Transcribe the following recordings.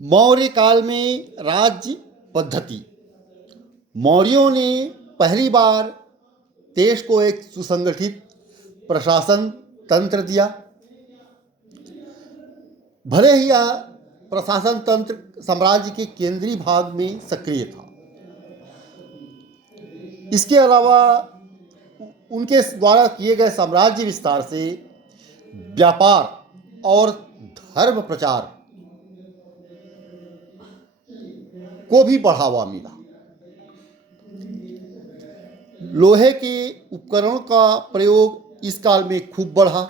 मौर्य काल में राज्य पद्धति। मौर्यों ने पहली बार देश को एक सुसंगठित प्रशासन तंत्र दिया। भले ही यह प्रशासन तंत्र साम्राज्य के केंद्रीय भाग में सक्रिय था, इसके अलावा उनके द्वारा किए गए साम्राज्य विस्तार से व्यापार और धर्म प्रचार को भी बढ़ावा मिला। लोहे के उपकरणों का प्रयोग इस काल में खूब बढ़ा।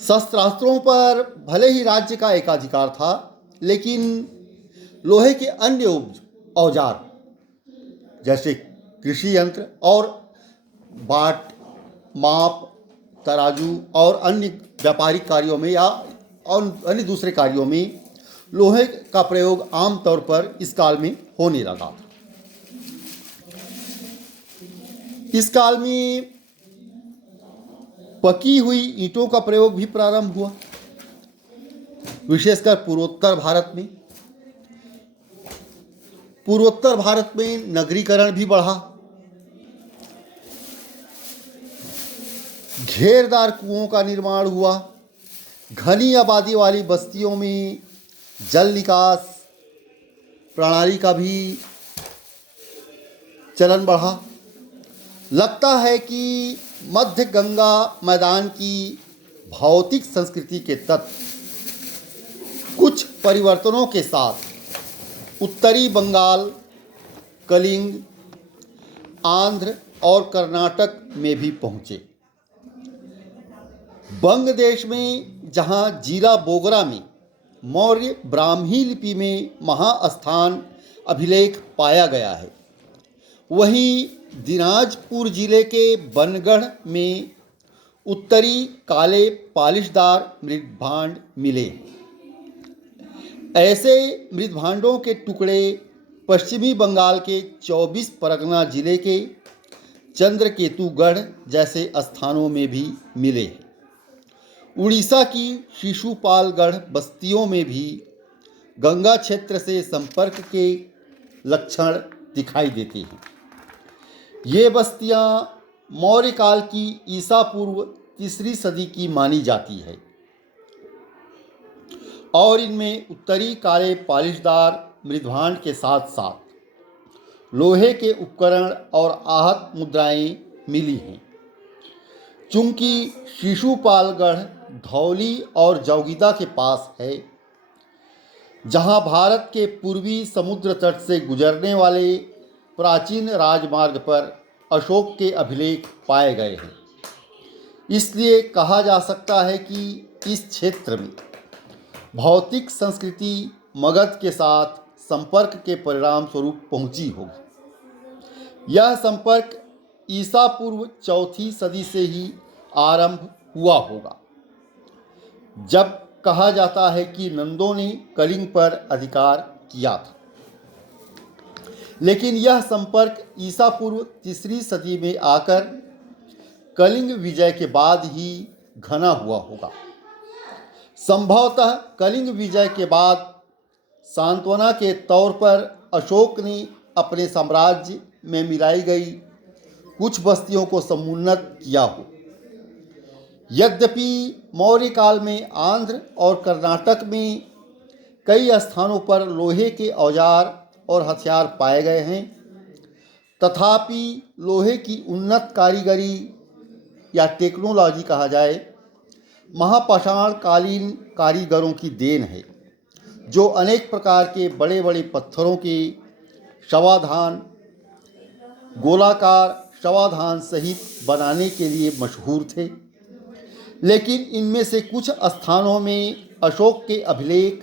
शस्त्रास्त्रों पर भले ही राज्य का एकाधिकार था, लेकिन लोहे के अन्य औजार जैसे कृषि यंत्र और बाट, माप, तराजू और अन्य व्यापारिक कार्यों में या अन्य दूसरे कार्यों में लोहे का प्रयोग आमतौर पर इस काल में होने लगा था। इस काल में पकी हुई ईंटों का प्रयोग भी प्रारंभ हुआ, विशेषकर पूर्वोत्तर भारत में। पूर्वोत्तर भारत में नगरीकरण भी बढ़ा। घेरदार कुओं का निर्माण हुआ। घनी आबादी वाली बस्तियों में जल निकास प्रणाली का भी चलन बढ़ा। लगता है कि मध्य गंगा मैदान की भौतिक संस्कृति के तत्व कुछ परिवर्तनों के साथ उत्तरी बंगाल, कलिंग, आंध्र और कर्नाटक में भी पहुँचे। बंग देश में जहाँ जिला बोगरा में मौर्य ब्राह्मी लिपि में महास्थान अभिलेख पाया गया है, वहीं दिनाजपुर जिले के बनगढ़ में उत्तरी काले पालिशदार मृदभांड मिले। ऐसे मृदभांडों के टुकड़े पश्चिमी बंगाल के 24 परगना जिले के चंद्रकेतुगढ़ जैसे स्थानों में भी मिले। उड़ीसा की शिशुपालगढ़ बस्तियों में भी गंगा क्षेत्र से संपर्क के लक्षण दिखाई देते हैं। ये बस्तियां मौर्य काल की ईसा पूर्व 3री सदी की मानी जाती है और इनमें उत्तरी काले पालिशदार मृदभांड के साथ साथ लोहे के उपकरण और आहत मुद्राएं मिली हैं। चूंकि शिशुपालगढ़ धौली और जौगीदा के पास है, जहां भारत के पूर्वी समुद्र तट से गुजरने वाले प्राचीन राजमार्ग पर अशोक के अभिलेख पाए गए हैं, इसलिए कहा जा सकता है कि इस क्षेत्र में भौतिक संस्कृति मगध के साथ संपर्क के परिणाम स्वरूप पहुंची होगी। यह संपर्क ईसा पूर्व 4ठी सदी से ही आरंभ हुआ होगा, जब कहा जाता है कि नंदों ने कलिंग पर अधिकार किया था। लेकिन यह संपर्क ईसा पूर्व 3री सदी में आकर कलिंग विजय के बाद ही घना हुआ होगा। संभवतः कलिंग विजय के बाद सांत्वना के तौर पर अशोक ने अपने साम्राज्य में मिलाई गई कुछ बस्तियों को समुन्नत किया हो। यद्यपि मौर्य काल में आंध्र और कर्नाटक में कई स्थानों पर लोहे के औजार और हथियार पाए गए हैं, तथापि लोहे की उन्नत कारीगरी या टेक्नोलॉजी कहा जाए महापाषाण कालीन कारीगरों की देन है, जो अनेक प्रकार के बड़े बड़े पत्थरों के शवाधान, गोलाकार शवाधान सहित बनाने के लिए मशहूर थे। लेकिन इनमें से कुछ स्थानों में अशोक के अभिलेख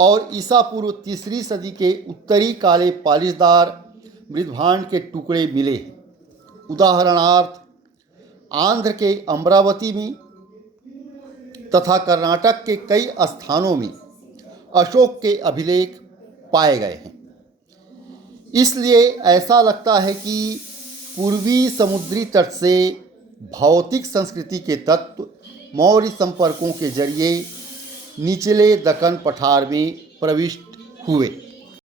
और ईसा पूर्व 3री सदी के उत्तरी काले पालिशदार मृदभांड के टुकड़े मिले हैं। उदाहरणार्थ आंध्र के अमरावती में तथा कर्नाटक के कई स्थानों में अशोक के अभिलेख पाए गए हैं। इसलिए ऐसा लगता है कि पूर्वी समुद्री तट से भौतिक संस्कृति के तत्व मौर्य संपर्कों के जरिए निचले दक्कन पठार में प्रविष्ट हुए।